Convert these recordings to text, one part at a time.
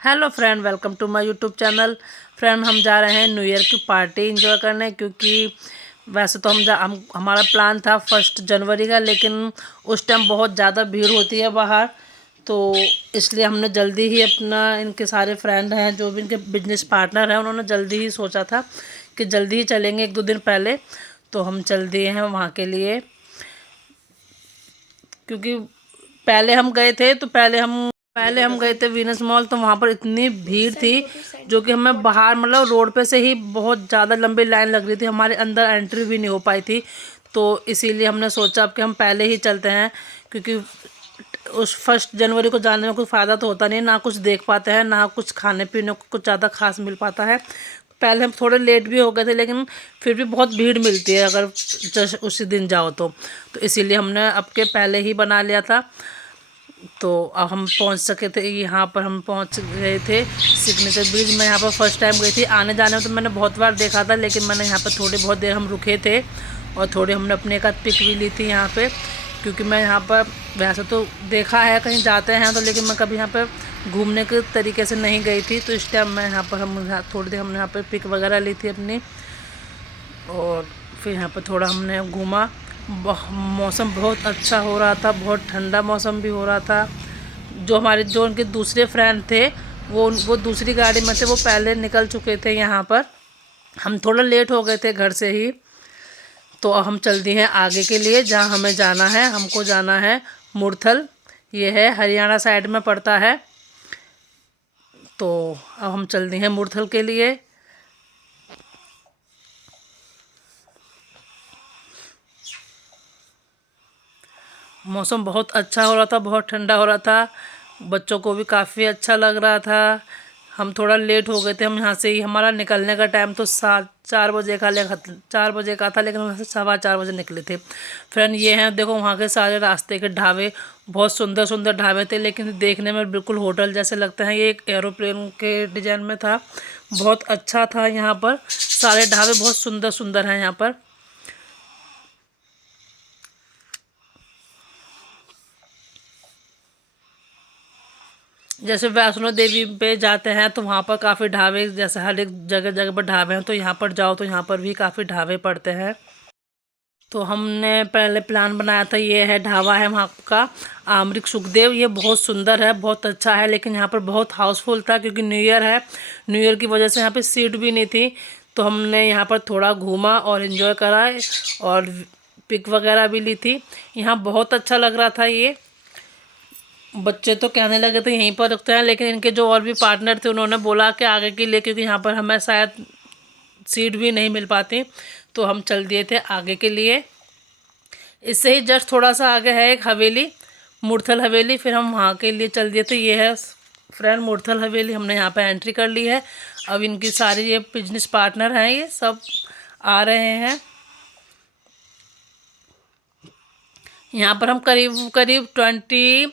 Hello friend, welcome to my YouTube channel. Friend, हम जा रहे हैं न्यू ईयर की पार्टी एंजॉय करने, क्योंकि वैसे तो हमारा प्लान था 1 जनवरी का, लेकिन उस टाइम बहुत ज़्यादा भीड़ होती है बाहर। तो इसलिए हमने जल्दी ही अपना, इनके सारे फ्रेंड हैं जो भी इनके बिजनेस पार्टनर हैं, उन्होंने जल्दी ही सोचा था कि जल्दी ही चलेंगे 1-2 दिन पहले। तो हम चल दिए हैं वहाँ के लिए, क्योंकि पहले हम गए थे वीनस मॉल। तो वहाँ पर इतनी भीड़ थी जो कि हमें बाहर, मतलब रोड पे से ही बहुत ज़्यादा लंबी लाइन लग रही थी, हमारे अंदर एंट्री भी नहीं हो पाई थी। तो इसीलिए हमने सोचा अब कि हम पहले ही चलते हैं, क्योंकि उस 1 जनवरी को जाने में कुछ फ़ायदा तो होता नहीं, ना कुछ देख पाते हैं, ना कुछ खाने पीने को कुछ ज़्यादा खास मिल पाता है। पहले हम थोड़े लेट भी हो गए थे, लेकिन फिर भी बहुत भीड़ मिलती है अगर जस्ट उसी दिन जाओ तो इसीलिए हमने अब के पहले ही बना लिया था। तो अब हम पहुंच सके थे, यहाँ पर हम पहुंच गए थे सिग्नेचर ब्रिज। मैं यहाँ पर फर्स्ट टाइम गई थी। आने जाने में तो मैंने बहुत बार देखा था, लेकिन मैंने यहाँ पर थोड़ी बहुत देर हम रुके थे और थोड़ी हमने अपने एक आध पिक भी ली थी यहाँ पे, क्योंकि मैं यहाँ पर वैसे तो देखा है कहीं जाते हैं तो, लेकिन मैं कभी यहाँ पर घूमने के तरीके से नहीं गई थी। तो इस टाइम मैं यहाँ पर थोड़ी देर हमने यहाँ पर पिक वगैरह ली थी अपनी, और फिर यहाँ पर थोड़ा हमने घूमा। मौसम बहुत अच्छा हो रहा था, बहुत ठंडा मौसम भी हो रहा था। जो उनके दूसरे फ्रेंड थे, वो दूसरी गाड़ी में थे, वो पहले निकल चुके थे यहाँ पर। हम थोड़ा लेट हो गए थे घर से ही। तो अब हम चल दिए हैं आगे के लिए, जहाँ हमें जाना है। हमको जाना है मुरथल, ये है हरियाणा साइड में पड़ता है। तो अब हम चल दिए हैं मुरथल के लिए। मौसम बहुत अच्छा हो रहा था, बहुत ठंडा हो रहा था, बच्चों को भी काफ़ी अच्छा लग रहा था। हम थोड़ा लेट हो गए थे। हम यहाँ से ही, हमारा निकलने का टाइम तो 4 बजे का 4 बजे का था, लेकिन हम यहाँ से 4:15 बजे निकले थे। फ्रेंड, ये हैं, देखो वहाँ के सारे रास्ते के ढाबे, बहुत सुंदर सुंदर ढाबे थे, लेकिन देखने में बिल्कुल होटल जैसे लगते हैं। ये एक एरोप्लेन के डिजाइन में था, बहुत अच्छा था। यहाँ पर सारे ढाबे बहुत सुंदर सुंदर हैं यहाँ पर। जैसे वैष्णो देवी पे जाते हैं तो वहाँ पर काफ़ी ढाबे, जैसे हर एक जगह जगह पर ढाबे हैं, तो यहाँ पर जाओ तो यहाँ पर भी काफ़ी ढाबे पड़ते हैं। तो हमने पहले प्लान बनाया था, ये है ढाबा है वहाँ का, आमरिक सुखदेव। ये बहुत सुंदर है, बहुत अच्छा है, लेकिन यहाँ पर बहुत हाउसफुल था, क्योंकि न्यू ईयर है। न्यू ईयर की वजह से यहाँ पे सीट भी नहीं थी। तो हमने यहाँ पर थोड़ा घूमा और इन्जॉय करा, और पिक वगैरह भी ली थी। यहाँ बहुत अच्छा लग रहा था। ये बच्चे तो कहने लगे थे यहीं पर रुकते हैं, लेकिन इनके जो और भी पार्टनर थे उन्होंने बोला कि आगे के लिए, क्योंकि यहाँ पर हमें शायद सीट भी नहीं मिल पाती। तो हम चल दिए थे आगे के लिए। इससे ही जस्ट थोड़ा सा आगे है एक हवेली, मुरथल हवेली। फिर हम वहाँ के लिए चल दिए थे। ये है फ्रेंड मुरथल हवेली, हमने यहाँ पर एंट्री कर ली है। अब इनकी सारी ये बिजनेस पार्टनर हैं, ये सब आ रहे हैं। यहाँ पर हम करीब करीब 32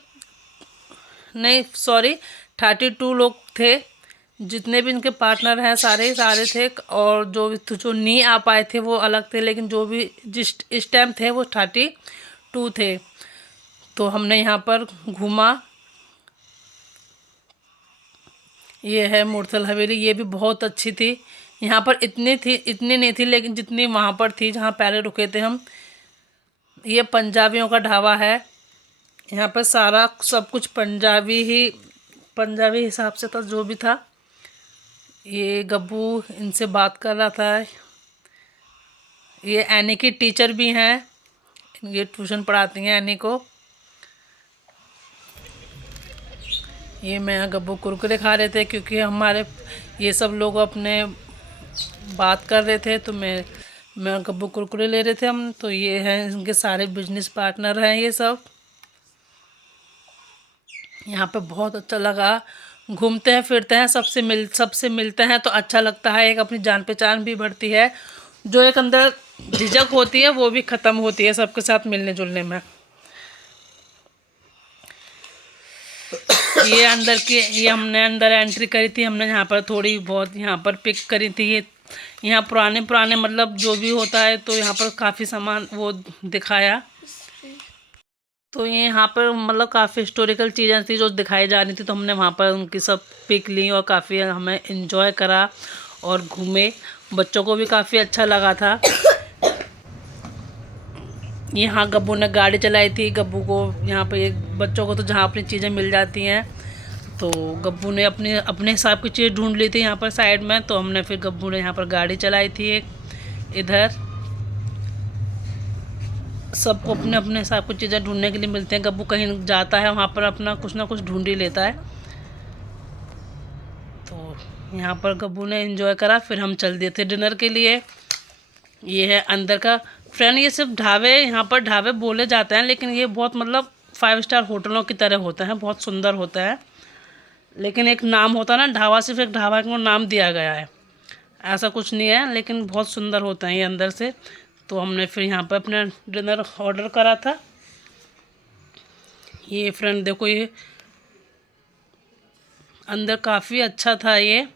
लोग थे। जितने भी इनके पार्टनर हैं सारे सारे थे, और जो नहीं आ पाए थे वो अलग थे, लेकिन जो भी जिस इस टाइम थे वो 32 थे। तो हमने यहाँ पर घूमा। ये है मुरथल हवेली, ये भी बहुत अच्छी थी। यहाँ पर इतनी नहीं थी, लेकिन जितनी वहाँ पर थी जहाँ पहले रुके थे हम। ये पंजाबियों का ढाबा है। यहाँ पर सारा सब कुछ पंजाबी हिसाब से था, जो भी था। ये गब्बू इनसे बात कर रहा था। ये एनी की टीचर भी हैं, ये ट्यूशन पढ़ाती हैं एनी को। ये मैं गब्बू कुरकुरे खा रहे थे, क्योंकि हमारे ये सब लोग अपने बात कर रहे थे, तो मैं गब्बू कुरकुरे ले रहे थे हम। तो ये हैं इनके सारे बिजनेस पार्टनर हैं ये सब। यहाँ पे बहुत अच्छा लगा। घूमते हैं फिरते हैं, सबसे मिलते हैं तो अच्छा लगता है, एक अपनी जान पहचान भी बढ़ती है। जो एक अंदर झिझक होती है वो भी ख़त्म होती है सबके साथ मिलने जुलने में। ये हमने अंदर एंट्री करी थी। हमने यहाँ पर थोड़ी बहुत यहाँ पर पिक करी थी। ये यहाँ पुराने पुराने मतलब जो भी होता है, तो यहाँ पर काफ़ी सामान वो दिखाया। तो ये यहाँ पर मतलब काफ़ी हिस्टोरिकल चीज़ें थी जो दिखाई जा रही थी, तो हमने वहाँ पर उनकी सब पिक ली और काफ़ी हमें इन्जॉय करा और घूमे। बच्चों को भी काफ़ी अच्छा लगा था। यहाँ गब्बू ने गाड़ी चलाई थी। गब्बू को यहाँ पे एक बच्चों को तो जहाँ अपनी चीज़ें मिल जाती हैं, तो गब्बू ने अपने अपने हिसाब की चीज़ ढूंढ ली थी यहाँ पर साइड में। तो हमने फिर गब्बू ने यहाँ पर गाड़ी चलाई थी एक इधर। सबको अपने अपने हिसाब की चीज़ें ढूंढने के लिए मिलते हैं। गब्बू कहीं जाता है वहाँ पर अपना कुछ ना कुछ ढूंढ ही लेता है। तो यहाँ पर गब्बू ने एंजॉय करा। फिर हम चल दिए थे डिनर के लिए। ये है अंदर का फ्रेंड। ये सिर्फ ढाबे, यहाँ पर ढाबे बोले जाते हैं, लेकिन ये बहुत मतलब 5 स्टार होटलों की तरह होते हैं, बहुत सुंदर होता है। लेकिन एक नाम होता है ना, ढाबा सिर्फ एक ढाबा को नाम दिया गया है, ऐसा कुछ नहीं है, लेकिन बहुत सुंदर होता है ये अंदर से। तो हमने फिर यहाँ पर अपना डिनर ऑर्डर करा था। ये फ्रेंड देखो, ये अंदर काफ़ी अच्छा था। ये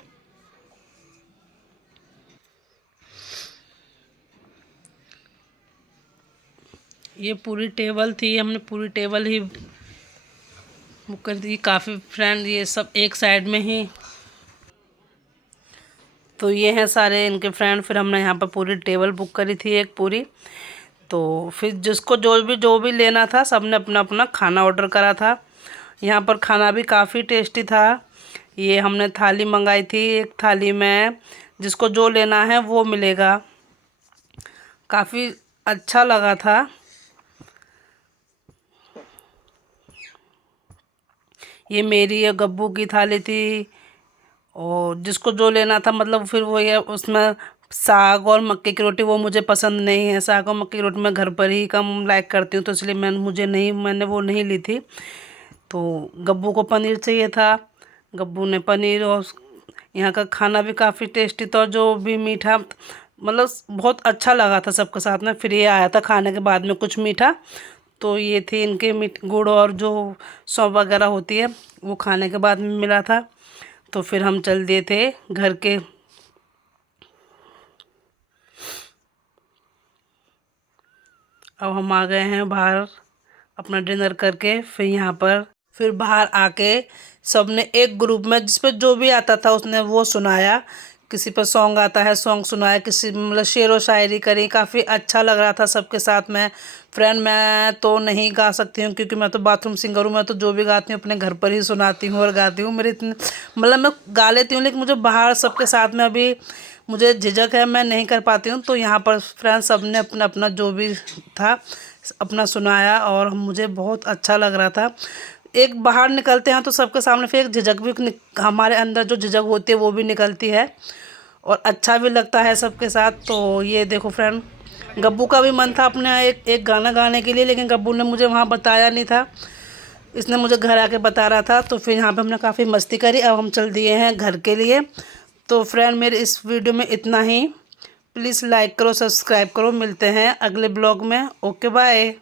पूरी टेबल थी, हमने पूरी टेबल ही बुक कर दी। काफ़ी फ्रेंड ये सब एक साइड में ही। तो ये हैं सारे इनके फ्रेंड। फिर हमने यहाँ पर पूरी टेबल बुक करी थी एक पूरी। तो फिर जिसको जो भी लेना था सबने अपना अपना खाना ऑर्डर करा था। यहाँ पर खाना भी काफ़ी टेस्टी था। ये हमने थाली मंगाई थी। एक थाली में जिसको जो लेना है वो मिलेगा। काफ़ी अच्छा लगा था। ये मेरी या गब्बू की थाली थी, और जिसको जो लेना था मतलब फिर वो ये उसमें साग और मक्के की रोटी वो मुझे पसंद नहीं है। साग और मक्के की रोटी मैं घर पर ही कम लाइक करती हूँ, तो इसलिए मैंने वो नहीं ली थी। तो गब्बू को पनीर चाहिए था, गब्बू ने पनीर। और यहाँ का खाना भी काफ़ी टेस्टी था, जो भी मीठा मतलब बहुत अच्छा लगा था सबके साथ में। फिर ये आया था खाने के बाद में कुछ मीठा, तो ये थी इनके गुड़ और जो सौंफ वगैरह होती है वो खाने के बाद में मिला था। तो फिर हम चल दिए थे घर के। अब हम आ गए हैं बाहर अपना डिनर करके। फिर बाहर आके सबने एक ग्रुप में जिस पे जो भी आता था उसने वो सुनाया। किसी पर सॉन्ग आता है सॉन्ग सुनाया, किसी मतलब शेर व शायरी करी। काफ़ी अच्छा लग रहा था सबके साथ में। फ्रेंड मैं तो नहीं गा सकती हूँ क्योंकि मैं तो बाथरूम सिंगर हूँ। मैं तो जो भी गाती हूँ अपने घर पर ही सुनाती हूँ और गाती हूँ। मेरे इतने मतलब मैं गा लेती हूँ, लेकिन मुझे बाहर सबके साथ में अभी मुझे झिझक है, मैं नहीं कर पाती हूँ। तो यहाँ पर फ्रेंड सब ने अपना अपना जो भी था अपना सुनाया और मुझे बहुत अच्छा लग रहा था। एक बाहर निकलते हैं तो सबके सामने फिर एक झिझक भी हमारे अंदर जो झिझक होती है वो भी निकलती है, और अच्छा भी लगता है सबके साथ। तो ये देखो फ्रेंड, गब्बू का भी मन था अपने एक गाना गाने के लिए, लेकिन गब्बू ने मुझे वहाँ बताया नहीं था, इसने मुझे घर आके बता रहा था। तो फिर यहाँ पे हमने काफ़ी मस्ती करी। अब हम चल दिए हैं घर के लिए। तो फ्रेंड मेरे इस वीडियो में इतना ही। प्लीज़ लाइक करो, सब्सक्राइब करो। मिलते हैं अगले ब्लॉग में। Okay bye.